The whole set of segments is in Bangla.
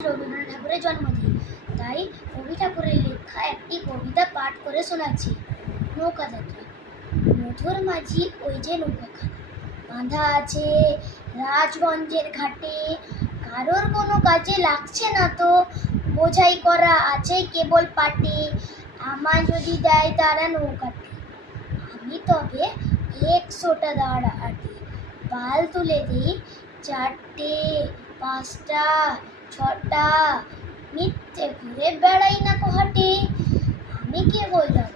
রবীন্দ্রনাথ ঠাকুরের জন্মদিন, তাই রবি ঠাকুরের লেখা একটি কবিতা পাঠ করে শোনাচ্ছি। নৌকা যাত্রা। মধুর মাঝি ওই যে নৌকাখানা বাঁধা আছে রাজগঞ্জের ঘাটে, কারোর কোনো কাজে লাগছে না তো, বোঝাই করা আছে কেবল পাটে। আমায় যদি দেয় তারা নৌকাতে, আমি তবে 100টা দাঁড়াতে। পাল তুলে দিই 4টে 5টা 6টা, মিথ্যে ঘুরে বেড়াই না কোহাটে। আমি কেবল যাব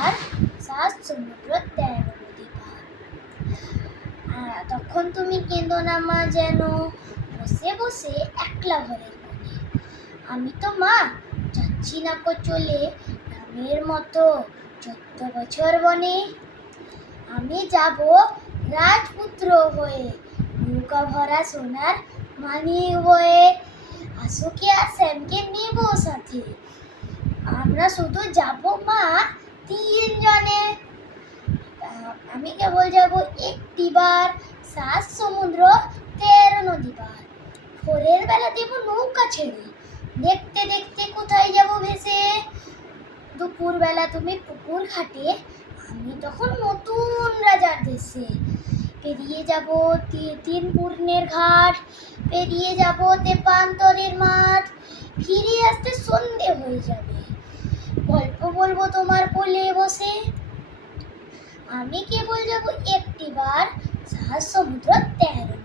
আর 7 সমুদ্র 13 নদী পার। তখন তুমি কেঁদো না মা, যেন বসে বসে একলা ঘরের কোণে। আমি তো মা যাচ্ছি না কো চলে, রামের মতো 14 বছর বনে। আমি যাব রাজপুত্র হয়ে, নৌকা ভরা সোনার মানি বয়ে। আশুকে আর শ্যামকে নেব সাথে, আমরা শুধু যাব মা 3 জনে। আমি কেবল যাব একটিবার, 7 সমুদ্র 13 নদী পার। ভোরের বেলা দেব নৌকা ছেড়ে, দেখতে দেখতে কোথায় যাব ভেসে। দুপুর বেলা তুমি পুকুর ঘাটে, আমি তখন নতুন রাজার দেশে। পেরিয়ে যাব 3 পূর্ণের ঘাট, পেরিয়ে যাব তেপান্তরের মাঠ। ফিরে আসতে সন্ধে হয়ে যাবে, গল্প বলবো তোমার কোলে বসে। আমি কেবল যাব একটিবার, 7 সমুদ্র 13